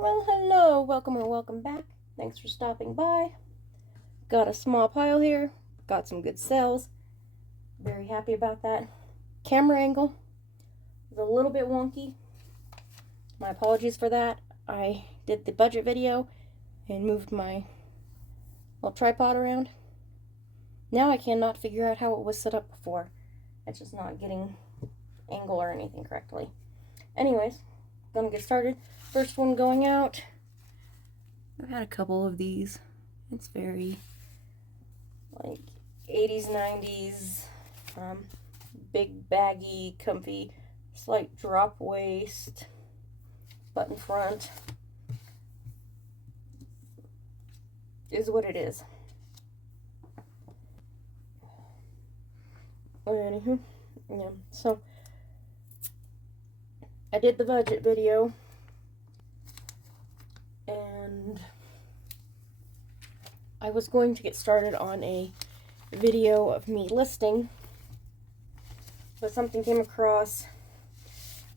Well, hello, welcome and welcome back. Thanks for stopping by. Got a small pile here. Got some good sales. Very happy about that. Camera angle is a little bit wonky. My apologies for that. I did the budget video and moved my little tripod around. Now I cannot figure out how it was set up before. It's just not getting angle or anything correctly. Anyways, gonna get started. First one going out. I've had a couple of these. It's very like 80s, 90s, big, baggy, comfy, slight drop waist, button front. Is what it is. Anywho, yeah, so I did the budget video, and I was going to get started on a video of me listing, but something came across,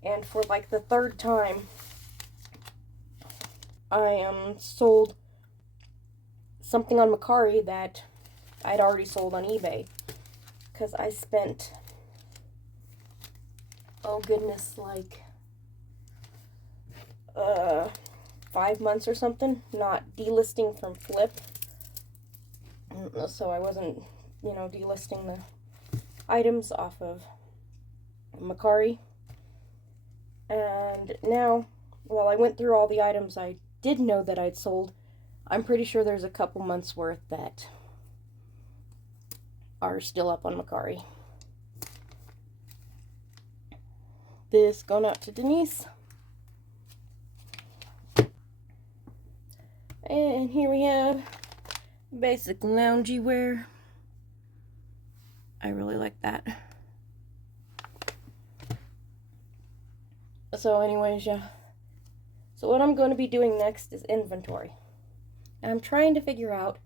and for like the third time, I sold something on Mercari that I'd already sold on eBay, because I spent, oh goodness, like 5 months or something not delisting from Flip. So I wasn't, delisting the items off of Mercari. And now, while I went through all the items I did know that I'd sold, I'm pretty sure there's a couple months worth that are still up on Mercari. This going out to Denise. And here we have basic loungy wear. I really like that. So anyways, yeah. So what I'm going to be doing next is inventory. And I'm trying to figure out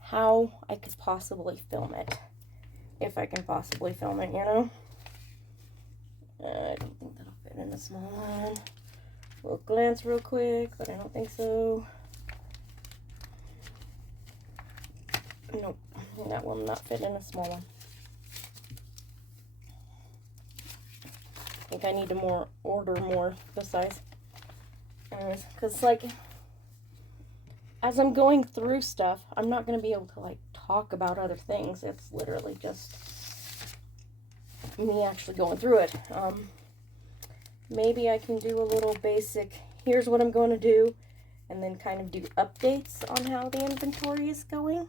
how I could possibly film it. If I can possibly film it, I don't think that'll fit in a small one. We'll glance real quick, but I don't think so. Nope, that will not fit in a small one. I think I need to order more this size. Anyways, because as I'm going through stuff, I'm not going to be able to talk about other things. It's literally just me actually going through it. Maybe I can do a little basic, here's what I'm going to do, and then kind of do updates on how the inventory is going.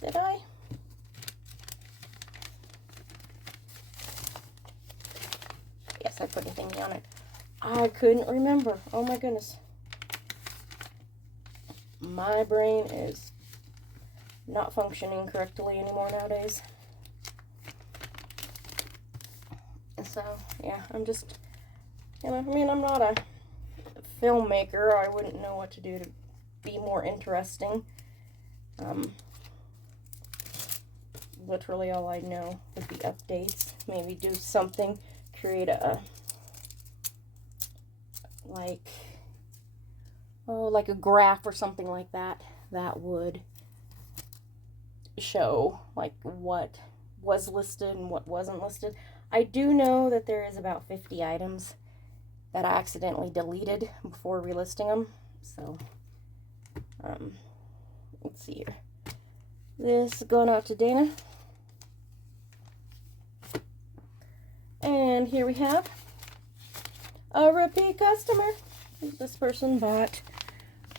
Did I? Yes, I put a thingy on it. I couldn't remember. Oh my goodness. My brain is not functioning correctly anymore nowadays. So, yeah, I'm just, I'm not a filmmaker. I wouldn't know what to do to be more interesting. Literally all I know would be updates. Maybe do something, create like a graph or something like that would show what was listed and what wasn't listed. I do know that there is about 50 items that I accidentally deleted before relisting them. So, let's see here. This is going out to Dana. And here we have a repeat customer. This person bought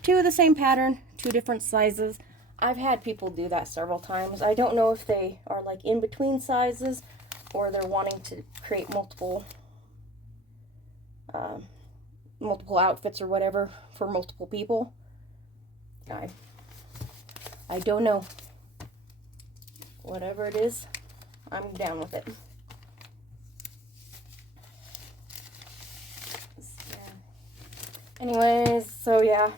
2 of the same pattern, 2 different sizes. I've had people do that several times. I don't know if they are in between sizes or they're wanting to create multiple outfits or whatever for multiple people. I don't know. Whatever it is, I'm down with it. Anyways, so yeah, I'm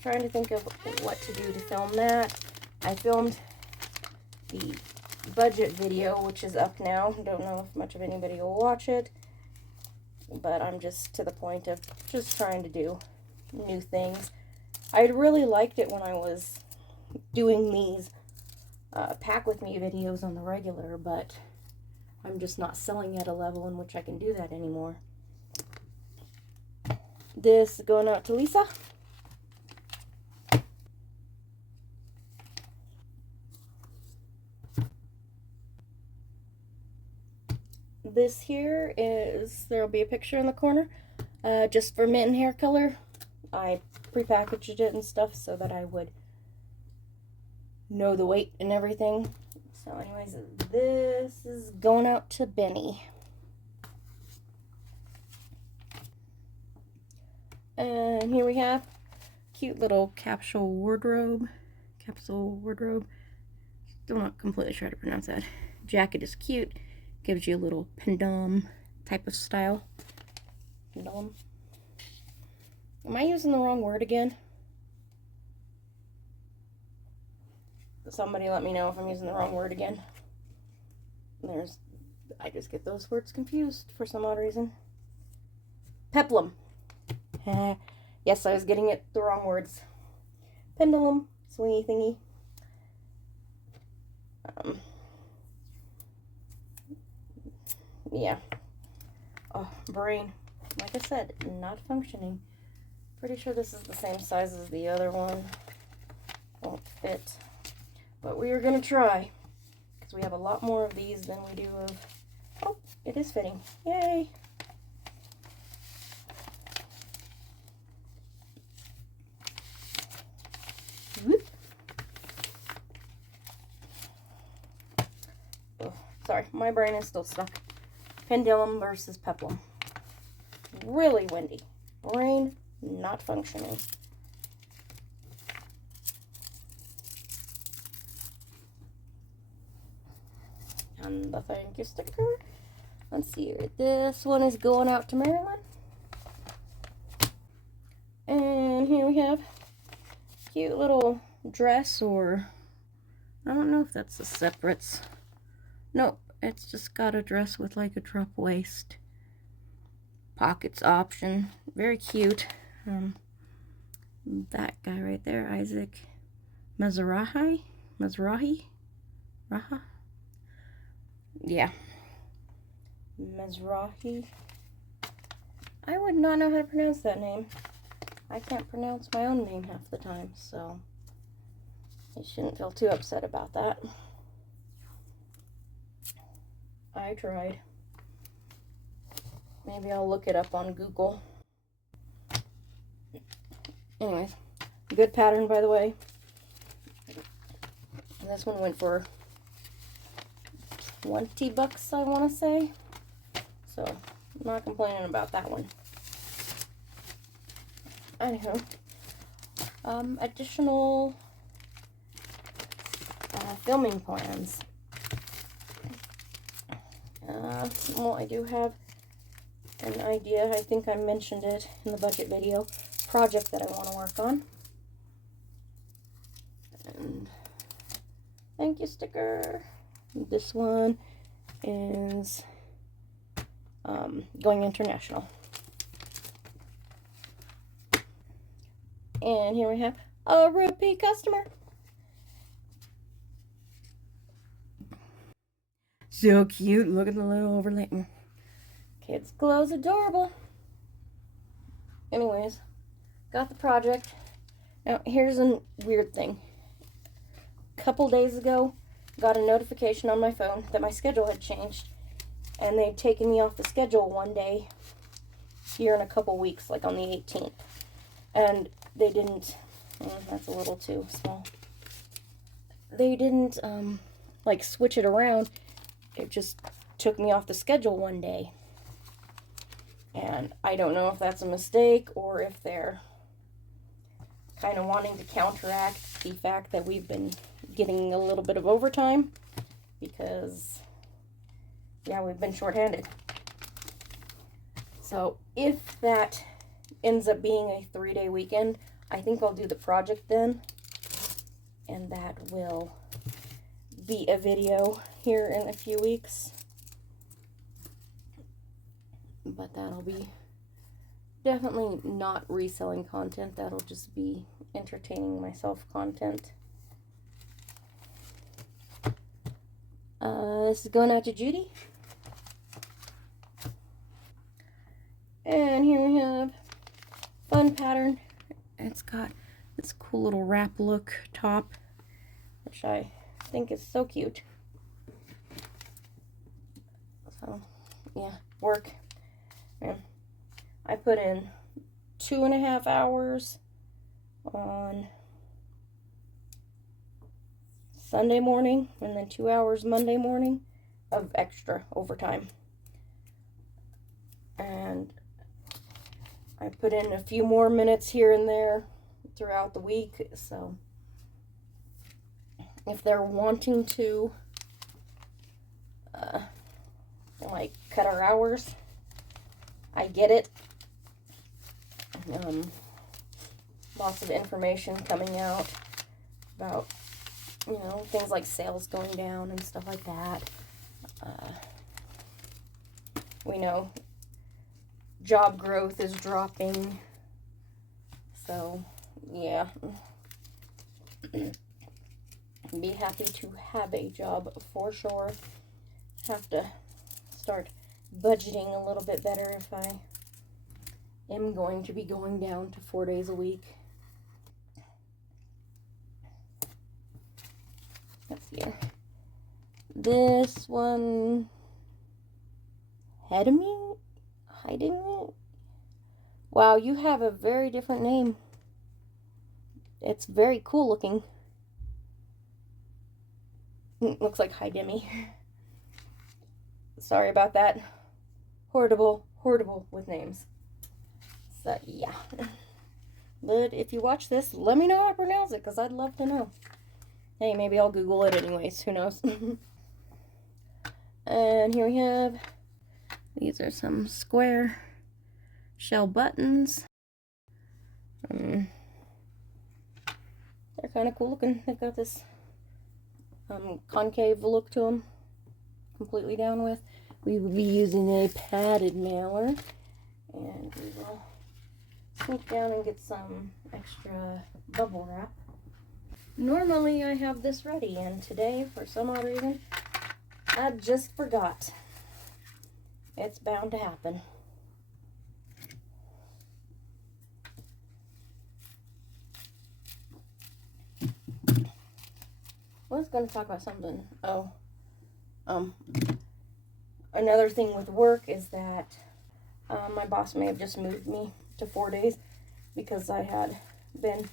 trying to think of what to do to film that. I filmed the budget video, which is up now. Don't know if much of anybody will watch it. but I'm just to the point of just trying to do new things. I really liked it when I was doing these pack with me videos on the regular, but I'm just not selling at a level in which I can do that anymore. This is going out to Lisa. This here is, there'll be a picture in the corner, just for mint and hair color. I prepackaged it and stuff so that I would know the weight and everything. So anyways, this is going out to Benny. And here we have cute little capsule wardrobe. Still not completely sure how to pronounce that. Jacket is cute. Gives you a little pendulum type of style. Pendulum. Am I using the wrong word again? Somebody let me know if I'm using the wrong word again. I just get those words confused for some odd reason. Peplum. Yes, I was getting it the wrong words. Pendulum, swingy thingy. Yeah. Oh, brain. Like I said, not functioning. Pretty sure this is the same size as the other one. Won't fit. But we are going to try. Because we have a lot more of these than we do of... Oh, it is fitting. Yay! Whoop. Oh, sorry, my brain is still stuck. Pendulum versus peplum. Really windy. Brain not functioning. And the thank you sticker. Let's see here. This one is going out to Marilyn. And here we have cute little dress, or I don't know if that's the separates. Nope, it's just got a dress with like a drop waist. Pockets option. Very cute. That guy right there, Isaac Mizrahi? Raha? Yeah. Mizrahi. I would not know how to pronounce that name. I can't pronounce my own name half the time, so you shouldn't feel too upset about that. I tried. Maybe I'll look it up on Google. Anyways, good pattern, by the way. This one went for $20, I want to say. So, I'm not complaining about that one. Anywho, additional filming plans. Well, I do have an idea. I think I mentioned it in the budget video. Project that I want to work on. And thank you sticker. This one is going international. And here we have a repeat customer. So cute. Look at the little overlay. Kids Glow's adorable. Anyways, got the project. Now, here's a weird thing. A couple days ago, got a notification on my phone that my schedule had changed. And they'd taken me off the schedule one day here in a couple weeks, like on the 18th. And they didn't, that's a little too small. They didn't, like, switch it around. It just took me off the schedule one day. And I don't know if that's a mistake or if they're kind of wanting to counteract the fact that we've been getting a little bit of overtime. Because, yeah, we've been shorthanded. So if that ends up being a 3-day weekend, I think I'll do the project then, and that will be a video here in a few weeks. but that'll be definitely not reselling content. That'll just be entertaining myself content. This is going out to Judy. And here we have fun pattern. It's got this cool little wrap look top, which I think is so cute. So, yeah, work. And I put in 2.5 hours on Sunday morning and then 2 hours Monday morning of extra overtime. And I put in a few more minutes here and there throughout the week, so if they're wanting to like cut our hours, I get it. Lots of information coming out about, you know, things like sales going down and stuff like that. We know job growth is dropping, so yeah. Be happy to have a job for sure. Have to start budgeting a little bit better if I am going to be going down to 4 days a week. Let's see here. This one, hiding me. Wow, you have a very different name. It's very cool looking. Looks like Hidemi. Sorry about that. Horrible with names. So, yeah. But if you watch this, let me know how I pronounce it, because I'd love to know. Hey, maybe I'll Google it anyways. Who knows? And here we have, these are some square shell buttons. They're kind of cool looking. They've got this concave look to them. Completely down with. We will be using a padded mailer, and we will sneak down and get some extra bubble wrap. Normally I have this ready, and today, for some odd reason, I just forgot. It's bound to happen. I was going to talk about something. Another thing with work is that my boss may have just moved me to 4 days because I had been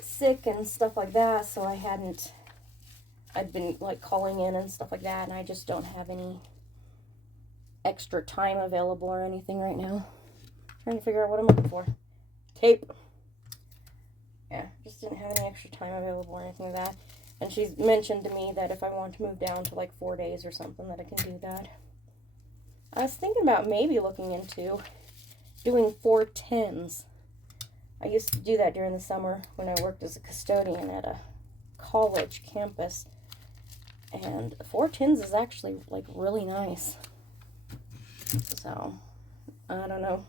sick and stuff like that, so I'd been like calling in and stuff like that, and I just don't have any extra time available or anything right now. Trying to figure out what I'm looking for. Tape. Yeah, just didn't have any extra time available or anything like that. And she's mentioned to me that if I want to move down to like 4 days or something, that I can do that. I was thinking about maybe looking into doing 4-10s. I used to do that during the summer when I worked as a custodian at a college campus. And 4-10s is actually like really nice. So, I don't know.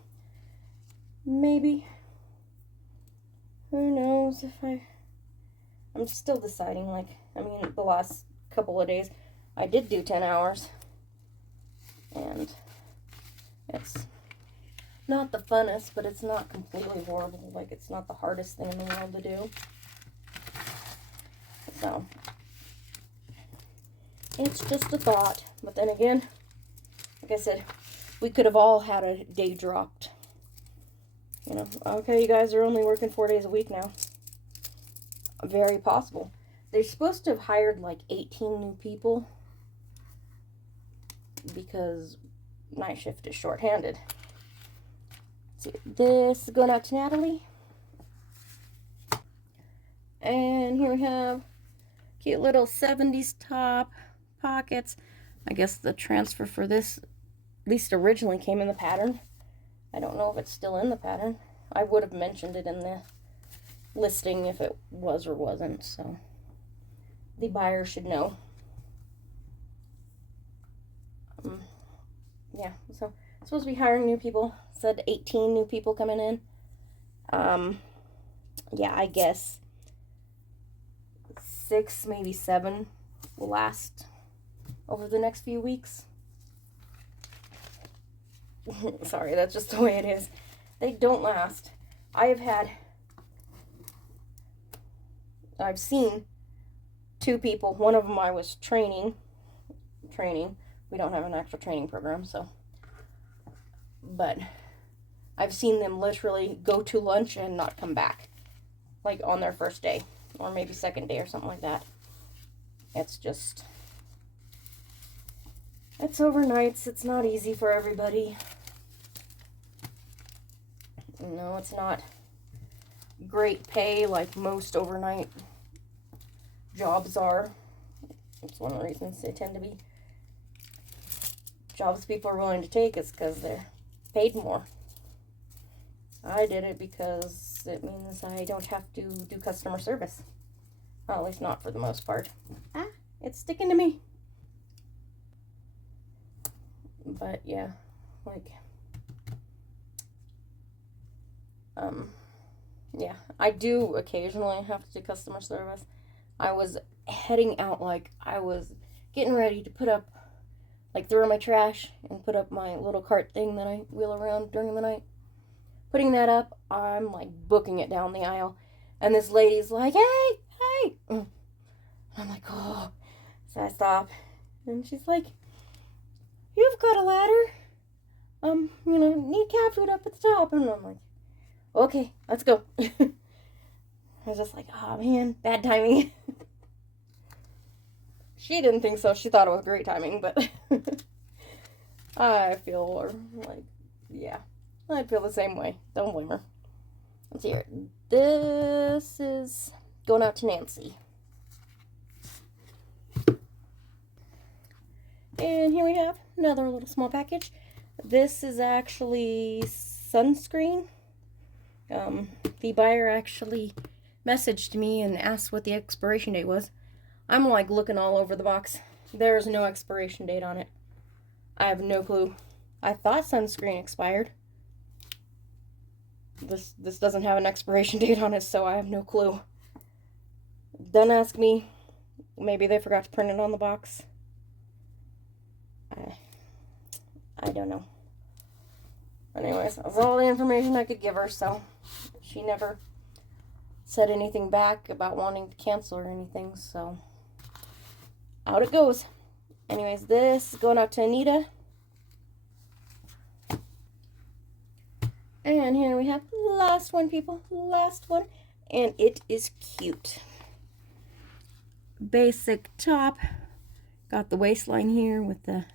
Maybe. Who knows if I'm still deciding, like, I mean, the last couple of days, I did do 10 hours, and it's not the funnest, but it's not completely horrible, like, it's not the hardest thing in the world to do, so, it's just a thought, but then again, like I said, we could have all had a day dropped, you know, okay, you guys are only working 4 days a week now. Very possible. They're supposed to have hired like 18 new people because night shift is short-handed. So this is going out to Natalie. And here we have cute little 70s top pockets. I guess the transfer for this, at least originally, came in the pattern. I don't know if it's still in the pattern. I would have mentioned it in the listing if it was or wasn't, so the buyer should know. Yeah, so supposed to be hiring new people. Said 18 new people coming in. Yeah, I guess 6, maybe 7 will last over the next few weeks. Sorry, that's just the way it is. They don't last. I've seen 2 people. One of them I was training. We don't have an actual training program, so. But I've seen them literally go to lunch and not come back. Like on their first day. Or maybe second day or something like that. It's overnights. It's not easy for everybody. No, it's not great pay like most overnight jobs are. It's one of the reasons they tend to be jobs people are willing to take is because they're paid more. I did it because it means I don't have to do customer service. Well, at least not for the most part. It's sticking to me. But yeah, yeah, I do occasionally have to do customer service. I was heading out, I was getting ready to put up, throw my trash and put up my little cart thing that I wheel around during the night. Putting that up, I'm, booking it down the aisle. And this lady's like, hey! I'm like, oh. So I stop. And she's like, you've got a ladder. Need cat food up at the top. And I'm like, okay, let's go. I was just like, oh man, bad timing. She didn't think so. She thought it was great timing, but I feel yeah, I'd feel the same way. Don't blame her. Let's hear it. This is going out to Nancy. And here we have another little small package. This is actually sunscreen. The buyer actually messaged me and asked what the expiration date was. I'm looking all over the box. There's no expiration date on it. I have no clue. I thought sunscreen expired. This doesn't have an expiration date on it, so I have no clue. Don't ask me. Maybe they forgot to print it on the box. I don't know. Anyways, that's all the information I could give her, so she never said anything back about wanting to cancel or anything, so out it goes. Anyways, this is going out to Anita. And here we have the last one, people. Last one. And it is cute. Basic top. Got the waistline here with the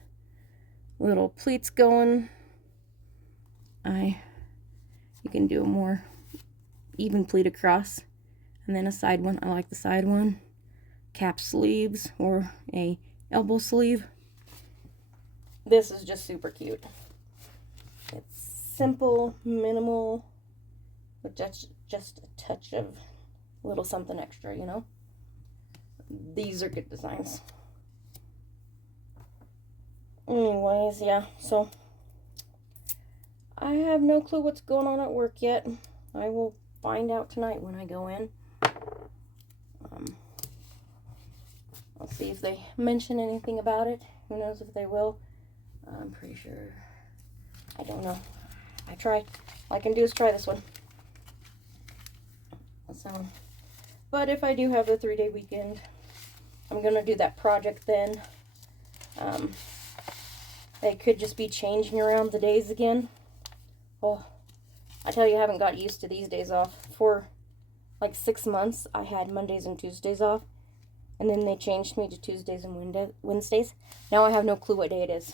little pleats going. You can do a more even pleat across. And then a side one. I like the side one. Cap sleeves or a elbow sleeve. This is just super cute. It's simple, minimal, with just a touch of little something extra, These are good designs. Anyways, yeah, so I have no clue what's going on at work yet. I will find out tonight when I go in. I'll see if they mention anything about it. Who knows if they will. I'm pretty sure. I don't know. I tried. All I can do is try this one. So, but if I do have the 3-day weekend, I'm going to do that project then. They could just be changing around the days again. Oh, I tell you, I haven't got used to these days off. For 6 months, I had Mondays and Tuesdays off. And then they changed me to Tuesdays and Wednesdays. Now I have no clue what day it is.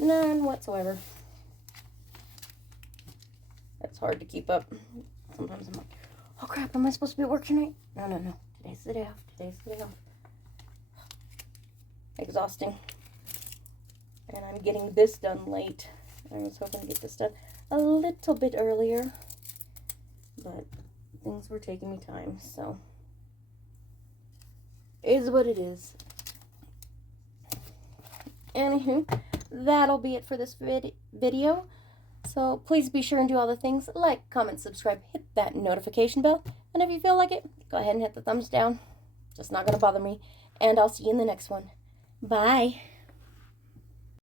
None whatsoever. It's hard to keep up. Sometimes I'm like, oh crap, am I supposed to be at work tonight? No. Today's the day off. Exhausting. And I'm getting this done late. I was hoping to get this done a little bit earlier. But things were taking me time, so it is what it is. Anywho, that'll be it for this video. So please be sure and do all the things, like, comment, subscribe, hit that notification bell, and if you feel like it, go ahead and hit the thumbs down. Just not going to bother me, and I'll see you in the next one. Bye.